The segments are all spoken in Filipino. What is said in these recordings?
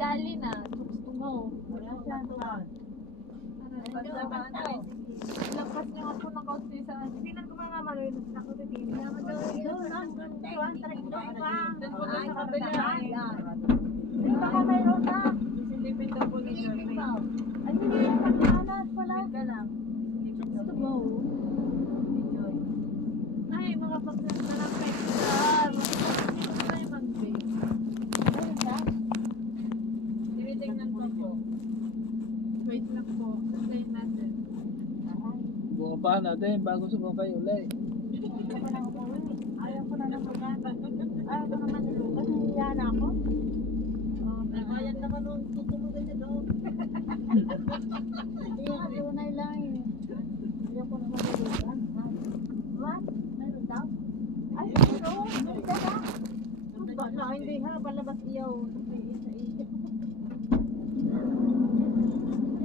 dali na. Gusto mo. Wala siya tuwan. Lakas niya ako ng kaunti sa ano. Hindi lang ko mga malulog na ko din. Doon lang, doon tayo. Doon po sa kabila. Dito ka mayroon na. Silipin daw po ni Silipin Jermaine. mo. Ay, hindi lang pagkanas pala. Wait ka lang. Gusto mo. Ay, mga pagkas na lang kayo sa hindi ko tayo mag-bake. Ayun ka? Tinitingnan ko po. Wait lang po. Tayo natin. Bumaba natin bago sumakay ulit. Ayaw ko na ng pagkakas. Ayaw ko naman nilog. Kasi hiyan ako. Nakayan naman nung tutulugan niya doon. Hindi nga tunay lang eh. Ayaw ko naman nilugan. What? Mayroon daw? Ay, mayroon. Mayroon ka na. Baka hindi ha, palabas iyaw. Sa iyo.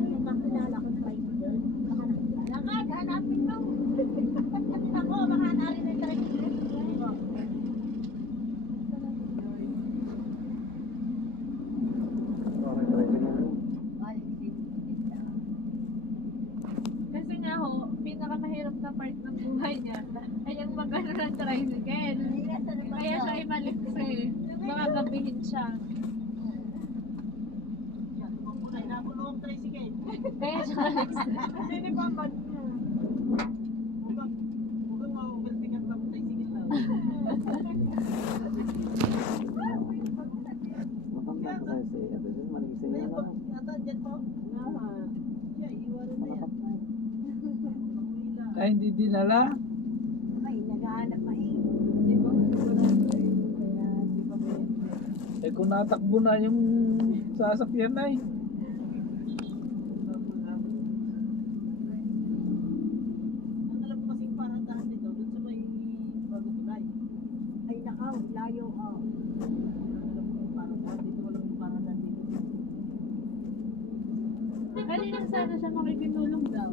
Yung makilala ko sa Tinder. Baka nakilala. Lakad, hanapin mo. Ako, baka nalin na tayo. Kasi nga ho, pinakamahirap na part ng buhay niya ay yung mag-ano ng tricycle. Kaya siya ay maliksi. Mga gabihin siya. Nakulong tricycle. Kaya siya maliksi. Sino ba ba niya? Mukhang maugaltingan pa ang tricycle na. Matanda ko kasi ito din maling sa iyo lang. Ata, dyan po. Siya, iwanan na yan. Ay hindi dinala. Ay, naghahanap na eh. Di ba? Kaya, di ba ba? Eh kung natakbo na yung sasakyan ay. Ang alam ko kasing parang tahan nito, doon sa may bago tulay. Ay, nakaw. Layo. Oh. Ang alam ko parang tahan dito, walang parang tahan dito. Kanina sana siya makikitulong daw.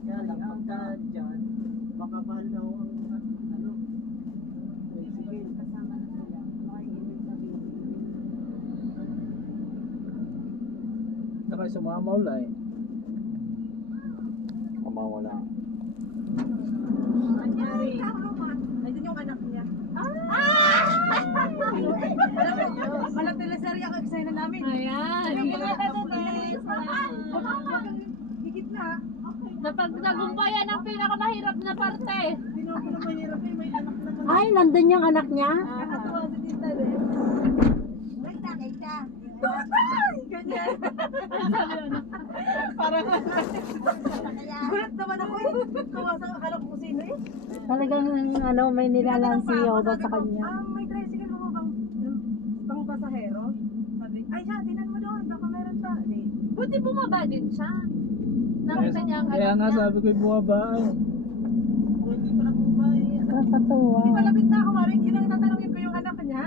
Kaya lang, pagka dyan, baka mahal na ho ang ano, tricycle. Kasama na sila. Makikibig sabihin. Saka sumama ulay. Kumawala. Anyari. Nandun yung anak niya. Walang teleserye ang eksena namin. Ayan. Higit na. Napagtagumpayan ang pinakamahirap na parte. Hindi naman pala mahirap eh, may anak naman. Ay, nandun yung anak niya? Nakakatawa si Tita Ren. Kita. Ganyan. Sabi ano? Parang Gulat naman ako eh. Kawasang akala ko kung sino eh. Talagang ano, may nilalansiyo ba sa kanya? May tricycle mo bang pang pasahero? Sabi, ay siya, tinan mo doon, baka meron pa. Di. Buti bumaba din siya. Nakita niya ang Kaya anak nga niya. sabi ko bumaba ay. hindi pala kumain. Kakatuwa. Hindi malapit na ako, Maring. Yun ang tatanungin ko yung anak niya.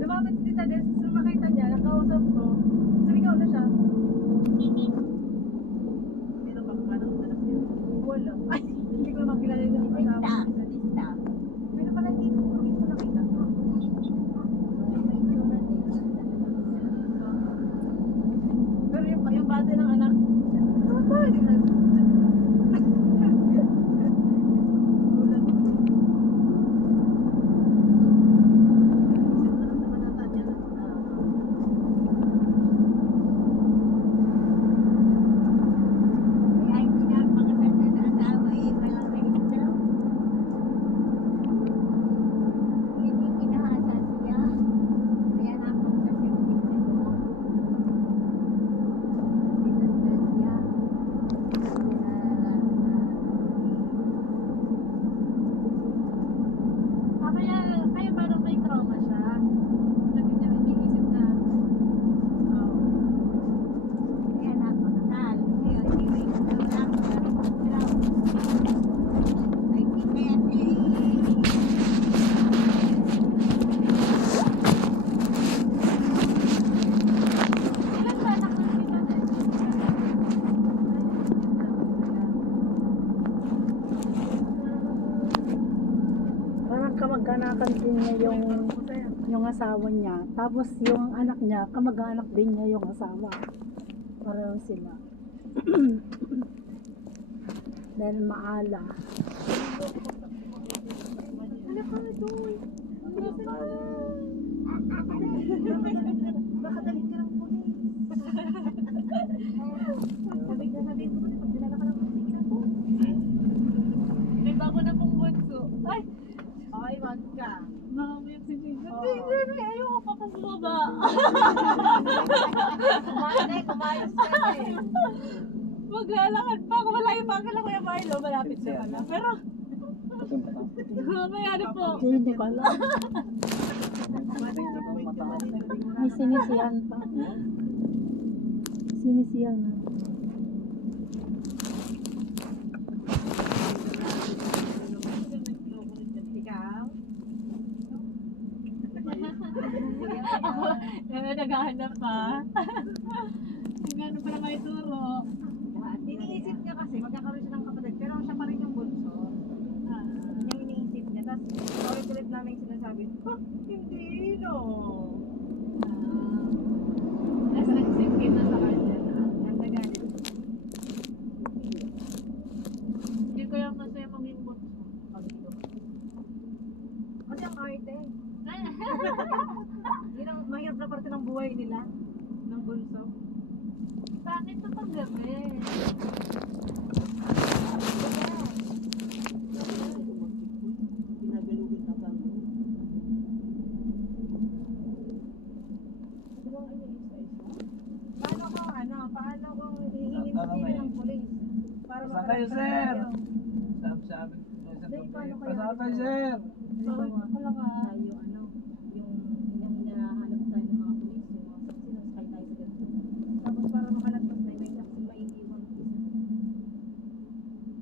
Lumapit si Tita Des, nung makita niya, nakausap ko. Sumigaw na siya. Hindi na makakano ang anak niya. Wala. Ay, hindi ko makilala yung kasama. Pero pala hindi ko nakita. Pero yung bata ng anak, Isip na lang naman ata niya. kamag-anakan din niya yung asawa niya. Tapos yung anak niya, kamag-anak din niya yung asawa. Pareho sila. Dahil maala. Baka dalit ka ng pulis. Sabihin ko, pag dinala ka ng pulis, sige na po. May bago na pong bunso. Ay! Ay, wag ka. Makamuyak si Jason. Oo. Jason, ayoko pa pong bumaba. Kumayos ka na eh. Maglalakad pa ako. Malayo pa ako lang Kuya Marlo. Malapit na pala. Pero, mamaya na po. Hindi ko alam. May sinisiyan pa. Sinisiyan na. Ikaw? Ako, naghahanap pa. Gano'n pala may turo. Iniisip niya kasi magkakaroon siya ng kapatid pero siya pa rin yung bunso. Yung iniisip niya. Tapos ulit-ulit namin sinasabi, hindi no. Nasa nagsipin na sa kanya. Ang nagalit. Hindi ko yung masaya maging bunso. Kasi ang arte. Yun ang mahirap na parte ng buhay nila. Ng bunso. Bakit ito pag gabi? Ginagalugan na kang Paano kung hihingin mo sila ng pulis? Para Saan kayo, sir? Sabi Pasakay, sir. Wala ka. Tayo, yung hinahanap tayo ng mga pulis, yung mga saksi, nagsakay tayo sa ganito. Tapos para makalagpas tayo, may saksi maiiwan isa.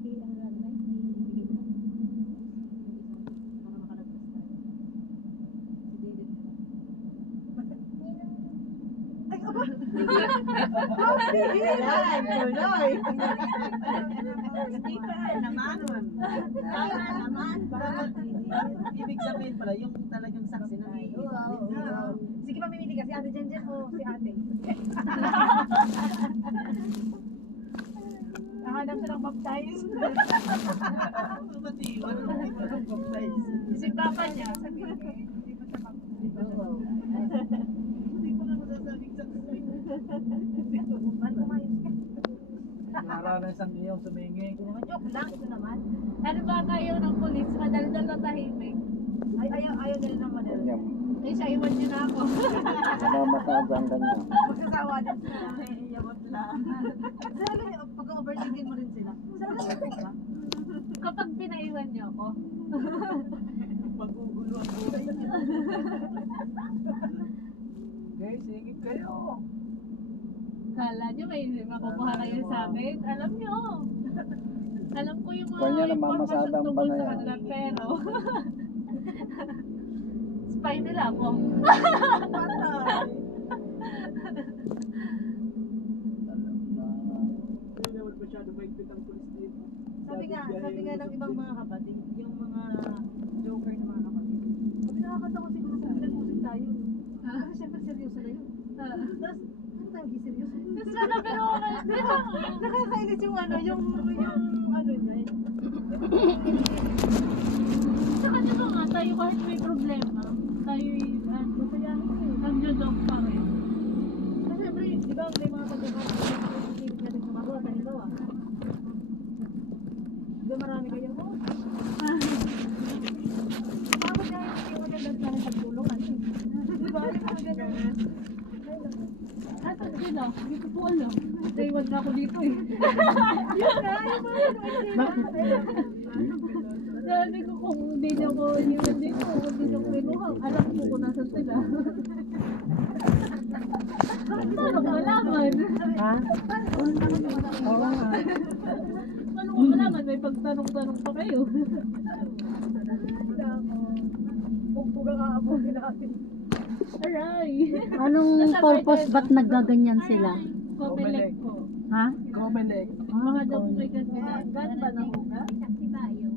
Ano na natin? Ibigay mo lang. Para makalagpas tayo. Si David na lang. Ay, aba! Yan, tuloy! Hindi pa naman. Ibig sabihin pala, yung talagang saksi na Sige, mamimili ka. Si Ate Jenjen o si Ate? Nakahanap siya ng baptize. Matiwan, hindi pa ng baptize. Si Papa niya. Hindi pa siya baptize. Hindi ko na masasabing saksi. Ba't kumayos ka? Naranasan niyo yung sumingi. Ito naman, joke lang. Ito naman. Ano ba kayo ng polis? Madaldal na tahimik. Ay, ayaw nila ng model. Eh, siya iwan niyo na ako. Namamasagang ganyan. Magsasawa din sila. Iyabot lang. Sala, pag-overthinking mo rin sila. Sala ka ba? Kapag pinaiwan niyo ako. Magugulo ang buhay niya. Okay, sige kayo. Kala niyo may makukuha kayo sa akin. Alam niyo. Alam ko yung mga Kanya impormasyon namamasadang tungkol ba na sa yan? kanila, pero spy nila ako. Patay. Hindi naman masyado maigpit ang pulis dito. Sabi nga ng ibang mga kapatid, yung mga joker ng mga kapatid. Sabi nakakatawa siguro kung pinag-usip tayo. Kasi syempre seryoso na yun. Tapos, ano tayo seryoso? Sana pero Nakakainis yung ano niya. sa kanila nga tayo kahit may problema. Tayo nagjo-joke pa rin. Kasi syempre, di ba may mga pagkakataon na positive natin sa mga halimbawa. Di ba marami kayo? Bakit kaya hindi yung magandang sana sa tulungan? Di ba? Yung mga ganun. Asan sila? Hindi ko po alam. Naiwan na ako dito eh. Yun nga, yung mga Sabi ko kung hindi niyo ko iniwan dito, kung hindi niyo ko kinuha, alam ko kung nasa sila. Paano ko malaman? Ha? Oo nga. Paano ko malaman? May pagtanong-tanong pa kayo. Pugpugang aabutin natin. Aray! Anong purpose ba't naggaganyan sila? Komelek po. Ha? Comelec. Mga daw may ganyan. Gan ba na huga? Saksi tayo.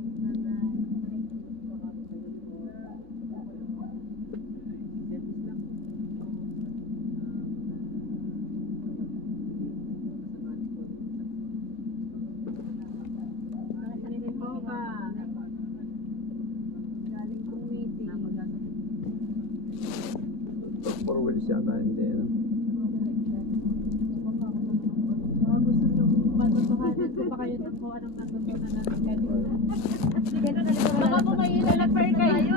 office yata, hindi. No? Gusto nyo matutuhanan ko pa kayo ng kung anong natutunan natin kanina. Ganun na rin Baka po may ilalapar kayo.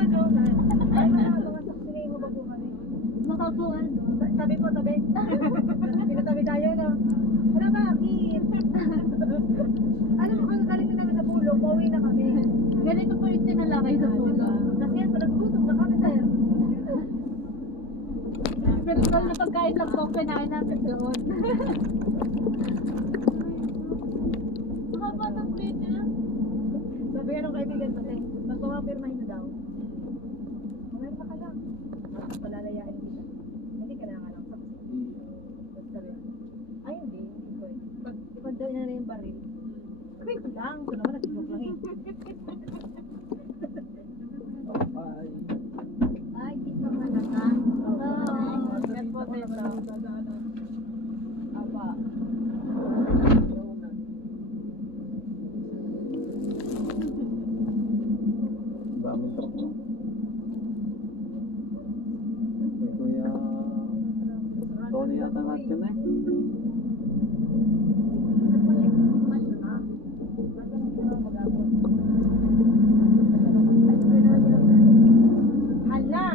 Ay, mga saksinig mo ba po kami? Baka po ano. Tabi po, tabi. Pinatabi tayo, no? Ano bakit? Alam mo, kagagaling na namin sa pulo, pauwi na kami. Ganito po yung tinalakay sa pulo. Kasi yan, nagugutom na kami, sir. Pero kung na pagkain lang po ang kinain namin doon. Haba ng plate niya. Sabi nga nung kaibigan ko, magpapapirmahin na daw. Meron ka lang. Palalayain kita. Hindi ka na nga lang saksi. Tapos sabi, ay hindi ko eh. Pag daw na yung baril. Sabi ko lang, ito naman nag-joke lang eh. Ay. Ay, di ka malaka. Oo. Yan po dito. Aba. Daming truck, no? May Kuya Tony yata natin eh. Hala!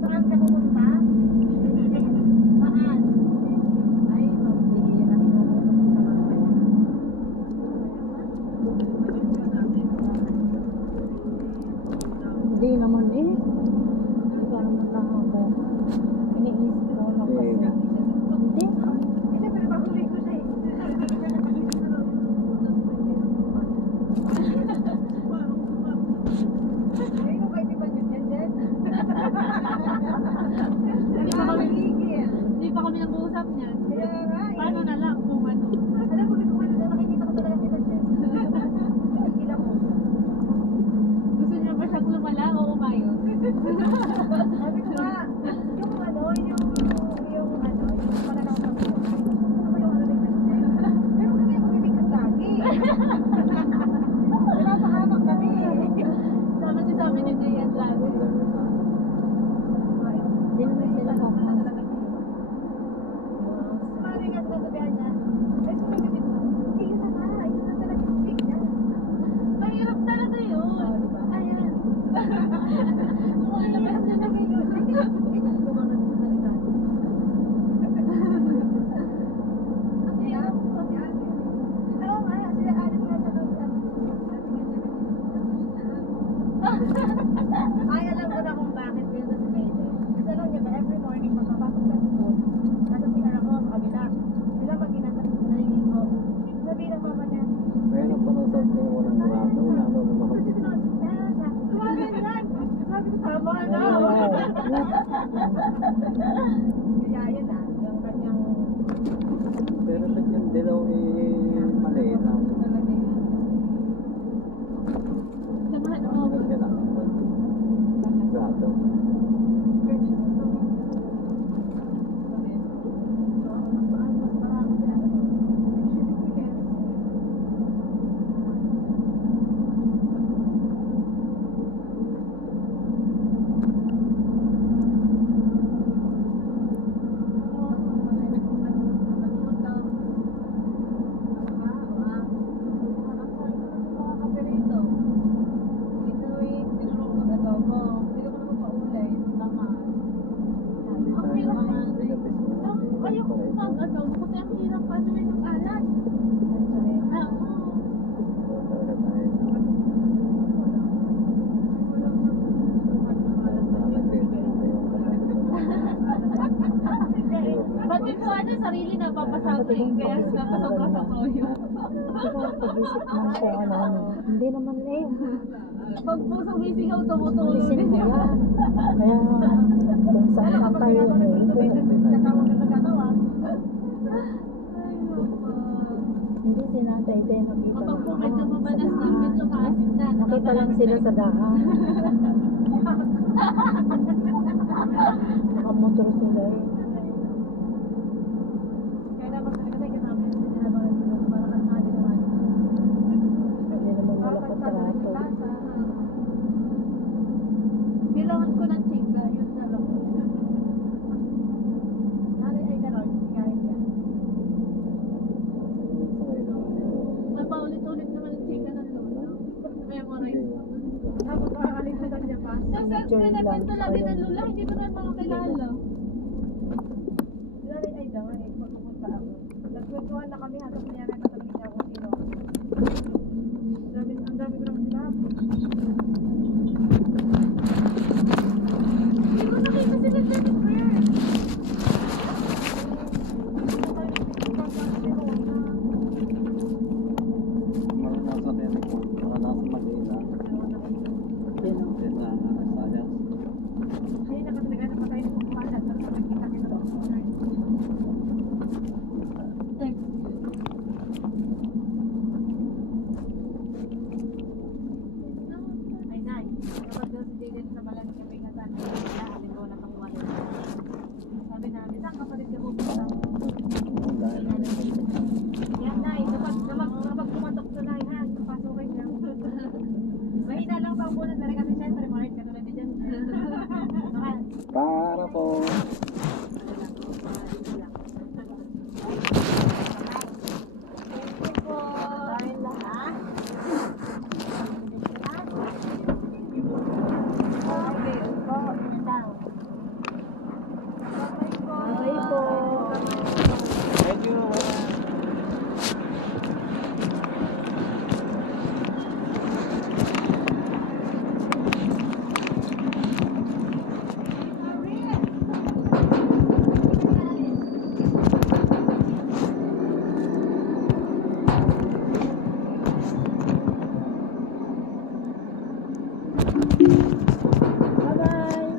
Saan ka pumunta? Saan? Ay, mabihira. Hindi naman eh. Hindi ka naman lang ako. Iniisip ko lang kasi. Hindi. Eh, siyempre, mahuli ko siya eh. Ay, nung kayo tipan yun yan, Jen? Hindi pa kami, Nagigil. hindi pa kami nag-uusap niyan. Kaya nga eh. Paano na lang kung ano. Alam mo, kung ano na nakikita ko talaga sila, Jen. Nagigil ako. Gusto niyo ba siyang lumala o umayon? Sabi ko nga, yung ano, yung pananaw sa buhay. Ano ba yung ano rin natin? Pero kami yung magbibigkas lagi. Pinapahamak kami. Sama niyo sa amin ni Jayan lagi. Hindi naman sila kapag. Sumali nga sinasabihan niya, ay sumabibit mo. Eh, yun na nga, yun na talaga yung big niya. Mahirap talaga yun. Ayan. Kung ano ba Yes, talaga yun. Gumangat sa salita. ang hirap po. Oo nga, sila alam nga sa Ay, alam ko na kung bakit ganito si Mayday. Kasi alam niya ba, every morning pagpapasok sa school, nasa CR ako sa kabila. Sila mag-ina sa naliligo. Sabi ng mama niya, Kaya napanasal ko yung walang rato, wala mo kasi naman. tinawag ko, "Kumain yan!" Sabi ko, tama na. Kaya yun yung kanyang Pero ba't yung dilaw eh maliit lang? talaga yun. Samahan mo. Ba't ka lang? Rato. Ayoko mag-agaw kasi ang hirap ano rin ng alat. Ah, oo. Talaga tayo sa Pati po ano, sarili napapasabi kaya napasabaw yun. Ikaw pag-isip ng kung ano. Hindi naman eh. Pag puso gising ako, tumutulog Alisin mo din. yan. Kaya kung saan saan tayo Natawag na nagkatawa. Ay, mama. hindi si Natay din nakita. Kapag po medyo mabanas na, medyo maasim na. Nakita lang sila sa daan. Nakamotor sila eh. Kaya dapat talaga may kasama yun sa ginagawa ko para kasali naman. Hindi naman wala Dapat pa sa trato. klasa. Kailangan ko ng chika, yun na lang. Joy lang. Nagkwento lagi ng lula, hindi ko na mga kilala. Sila rin ay daw, pag pumunta ako. Nagkwentuhan na kami, halos na yan ay tatanungin niya kung sino. Ang dami ko naman sila. Hindi ko nakita sila Jennifer. Nasa Mexico, nasa Manila. Yun o. Then, sayang. Ayun, nakatalaga na patay ng kumanda. Tapos nakikita kita doon. Ay, Nay. Kapag daw si Jaden sa balang kami nga saan, kailangan ko na pang wala. Sabi namin, saan kapatid ka pupunta? Yan, Nay. Kapag pumatok sa Nay, ha? Pasukin lang. Mahina lang pa ang bulan na rin kasi syempre, Mark, katulad ni Jan. Para po. Bye po. Thank you. Bye-bye.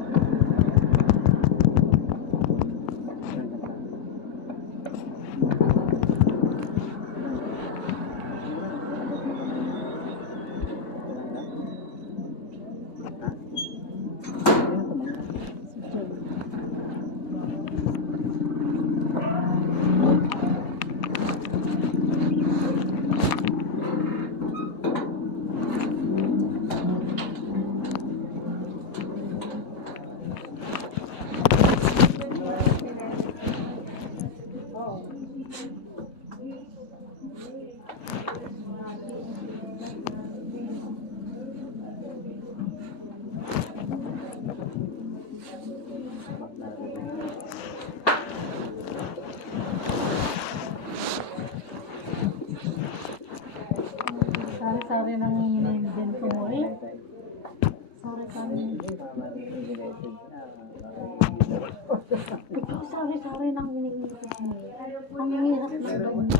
Sari-sari nang hinihingi din ko mo eh. Sari-sari. Ikaw sari-sari nang hinihingi ko mo. Ang hirap lang.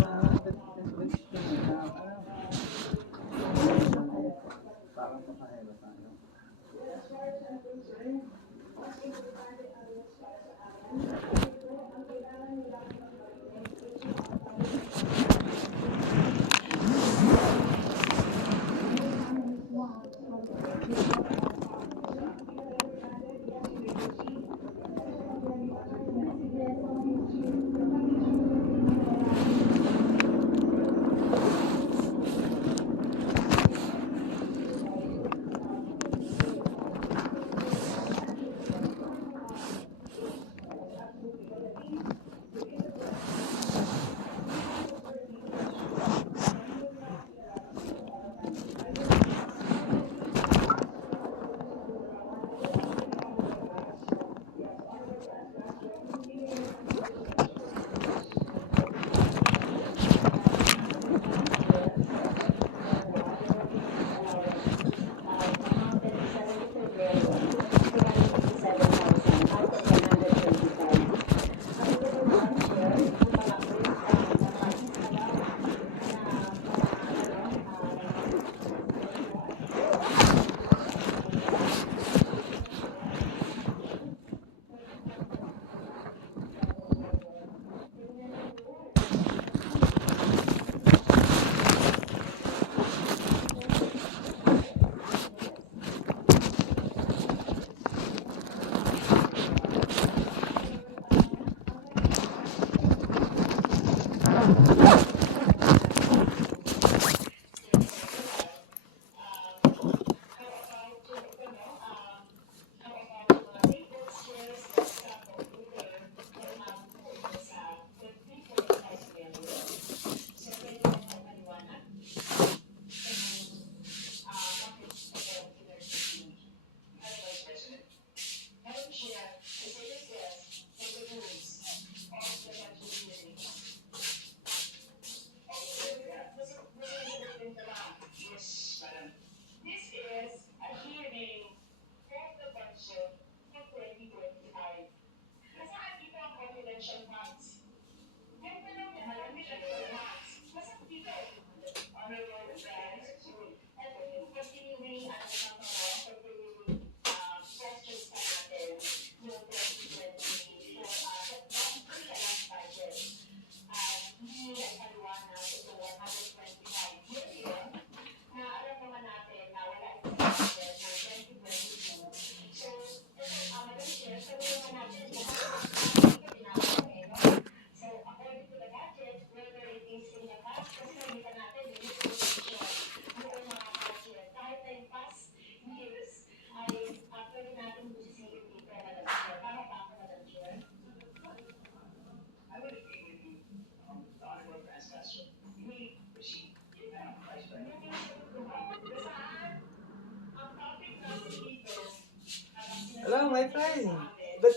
my friend. Ba't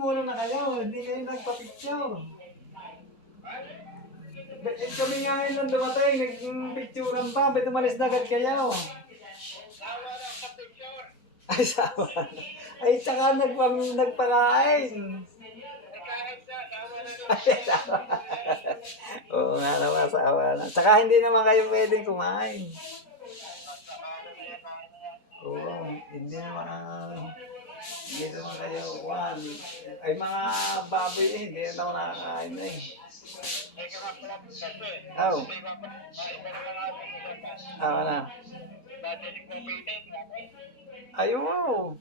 muna na kayo? Hindi kayo nagpa-picture. Kami nga ngayon nung dumating, nagpicturean pa. Ba't umalis na agad kayo? Ay, sawa na. Ay, tsaka nagpakain. Ay, sawa. Oo nga naman, sawa na. Tsaka hindi naman kayo pwedeng kumain. Oo, hindi naman kayo, Juan. Ay, mga baboy eh, hindi na ako nakakain eh. Oh. Na. Ay, wow.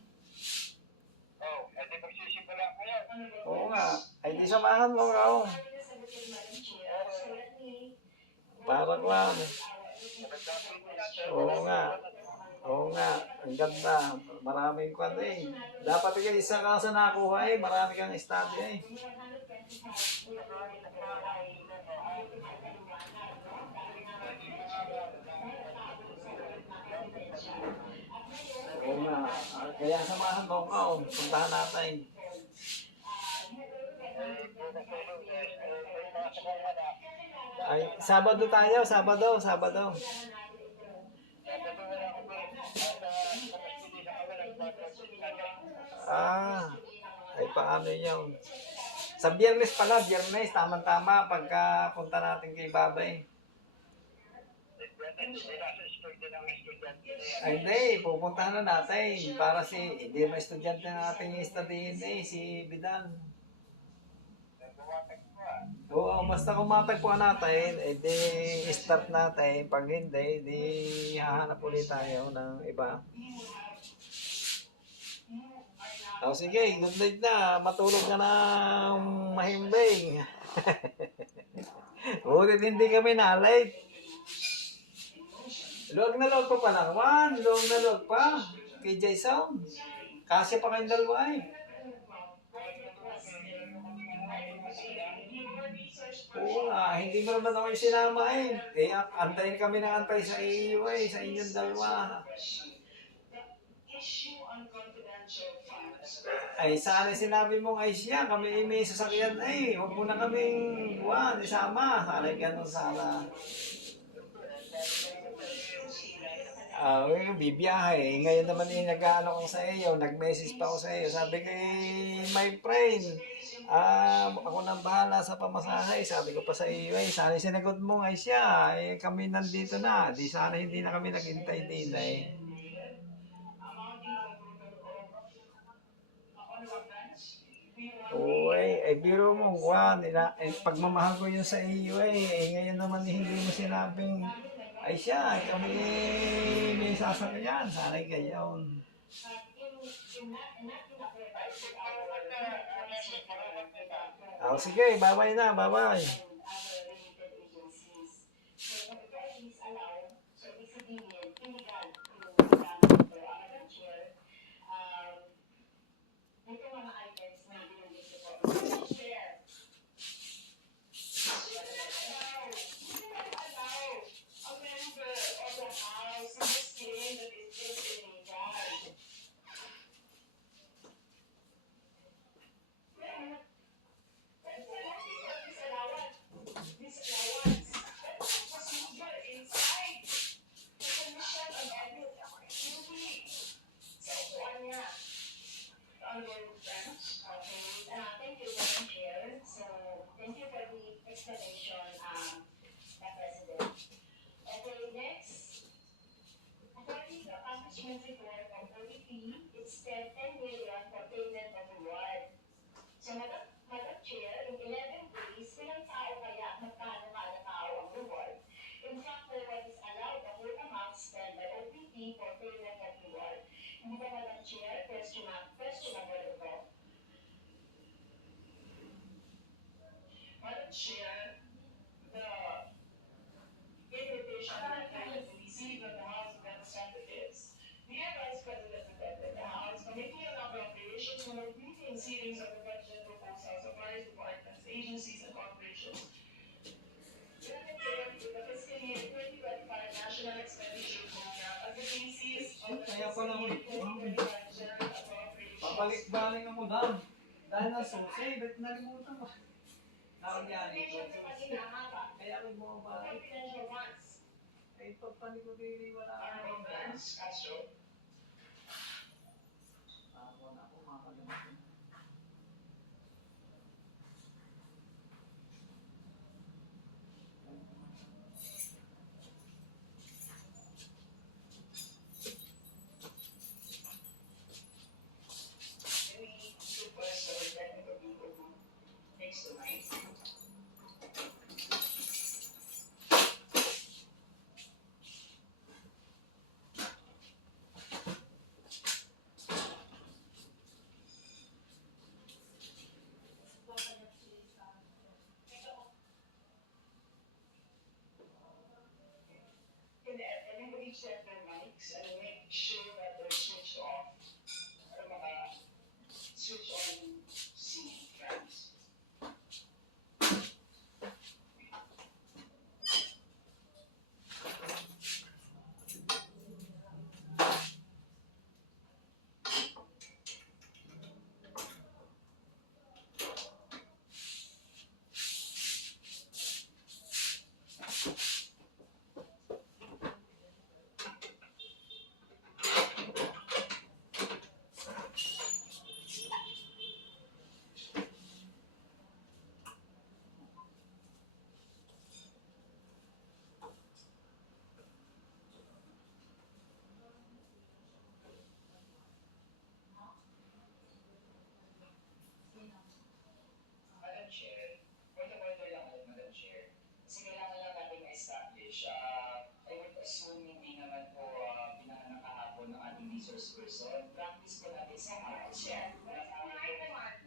Oo nga. Ay, di samahan mo ka. Parang lang. Oo nga. Oo nga. Ang ganda. Maraming kwan eh. Dapat ikaw isa ka sa nakuha eh. Marami kang estado eh. Oo nga. Kaya samahan mo ka. Puntahan natin. Ay, Sabado tayo. Sabado. Ay paano yun? Sa Biyernes pala, tama-tama pagka punta natin kay Babay. Ay hindi, pupuntahan na natin para hindi may estudyante na ating studying si Bidan. Oo, basta kung matagpuan natin, di start natin. Pag hindi, di hahanap ulit tayo ng iba. Sige, good night na. Matulog ka na mahimbing. Ulit hindi kami na-late. Luwag na luwag pa pala, Juan. Luwag na luwag pa. Kay Jason. Kasi pa kayong dalawa eh. Oo nga, hindi mo naman ako yung sinama eh. Antayin kami na antay sa iyo eh, sa inyong dalawa. Ay, sana sinabi mong ay siya, kami may sasakyan eh. Huwag mo na kaming, Juan, isama. Sana ganun sana. Bibiyahe. Ngayon naman nag-ano ko sa iyo, nag-message pa ako sa iyo. Sabi kay my friend, ako nang bahala sa pamasahe. Sabi ko pa sa iyo, sana sinagot mo ay siya. Kami nandito na. Di sana hindi na kami naghintay din eh. Oo biro mo, Juan. Pagmamahal ko yun sa iyo ngayon naman hindi mo sinabing ay siya, kami may sasakyan. Sana'y gayon. Sige, bye-bye na, bye-bye. Kaya pala, Pabalik-balik ako lang. Dahil na susi, ba't nalimutan ko? Nakagyari ko. Kaya ako bumabalik. Eh, pagpanik ko din, wala akong ako na ako, makakalimutan. Everybody check their mics and make sure that they're switched off. Or switch on C tracks. Madam Chair, point of order lang ulit, Madam Chair. Kasi kailangan lang natin ma-establish. I would assume hindi naman po pinanganak kahapon ng ating resource person. Practice po natin sa house.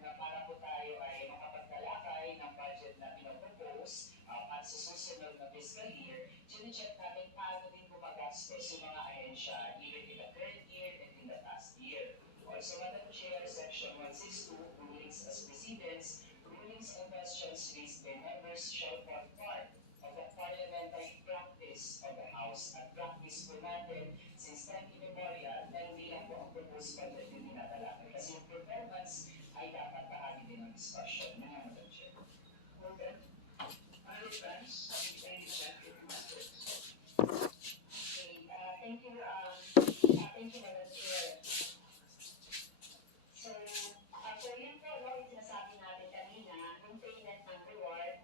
Na para po tayo ay makapagtalakay ng budget na pinapropose at sa susunod na fiscal year, check natin paano din gumagastos yung mga ahensya even in the current year and in the past year. Also, Madam Chair, Section 162, rulings as precedents, rulings and questions raised by members shall form part of the parliamentary practice of the House. At practice po natin since time immemorial na hindi lang po ang proposed budget yung tinatalakay. Kasi yung performance ay dapat bahagi din ng discussion. Yun nga, Madam Chair. Okay. Other plans? Any executive matters? Okay, thank you, Madam Chair. So yun po, no, yung sinasabi natin kanina, yung payment ng reward,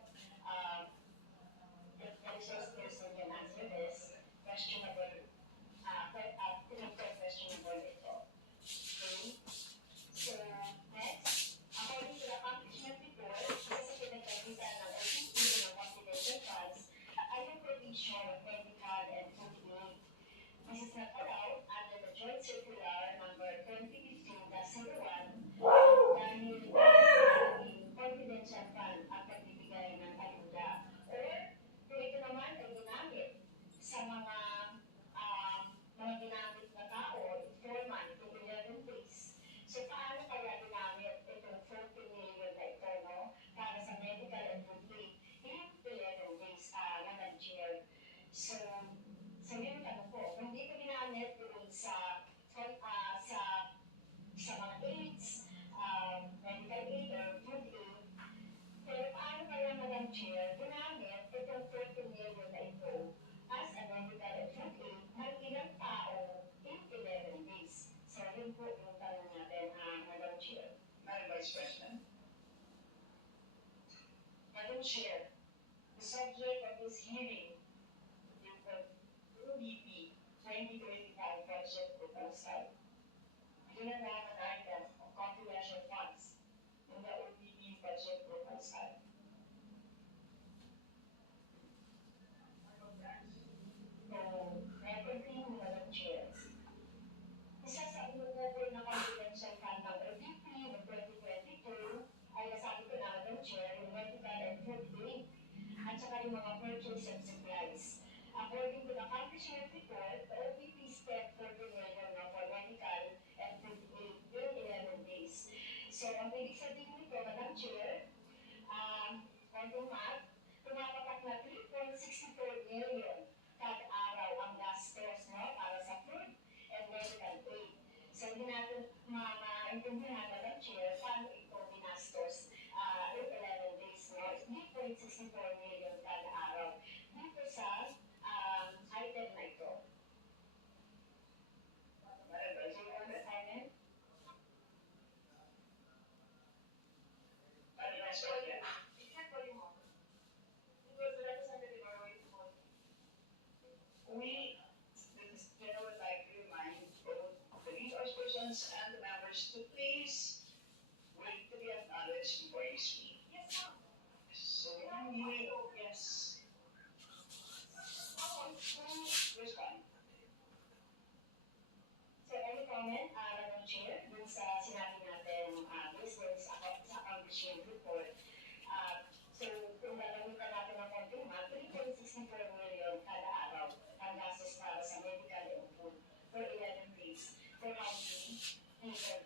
the resource person can answer this, questionable, questionable ito. Okay? So, next, according to the accomplishment report, isa sa pinagkagitan ng OPP ng confidential funds, ay yung provision of medical and food aid. This is not allowed under the Joint Circular number 2015-01 dahil confidential fund ang pagbibigay ng ayuda. Or, kung ito naman ay ginamit sa mga ginamit na tao, informant, itong 11 days. So, paano kaya ginamit itong 40 million na ito, no? Para sa medical and food aid in 11 days, Madam Chair. So yun ang tanong ko, kung hindi ko ginamit doon sa mga aids, medical aid or food aid, pero paano kaya, Madam Chair, ginamit itong 20 million na ito as a medical and food aid ng ilang tao in 11 days? So yun po yung tanong natin, Madam Chair. Madam Vice President. Madam Chair, the subject of this hearing is the OBP 2025 budget proposal. Given that an item of confidential funds in the OBP budget proposal. So, may continue, Madam Chair. Isa sa inuupo na confidential fund ng OBP noong 2022 ay nasabi ko na, Madam Chair, yung medical and food aid at saka yung mga purchase of supplies. According to the accomplishment report, the OPP spent 40 million for medical and food aid in 11 days. So, ang ibig sabihin nito, Madam Chair, konting math, tumapatak na 3.64 million kada araw ang gastos, no, para sa food and medical aid. So, hindi natin maintindihan questions and the members to please wait to be acknowledged before you speak. Yes, ma'am. So, yes. Which one? So, any comment, Madam Chair, dun sa sinabi natin, based dun sa accomplishment report, so, kung gagamitan natin ng konting 3.64 million kada araw ang gastos para sa medical and food for 11 days for how many people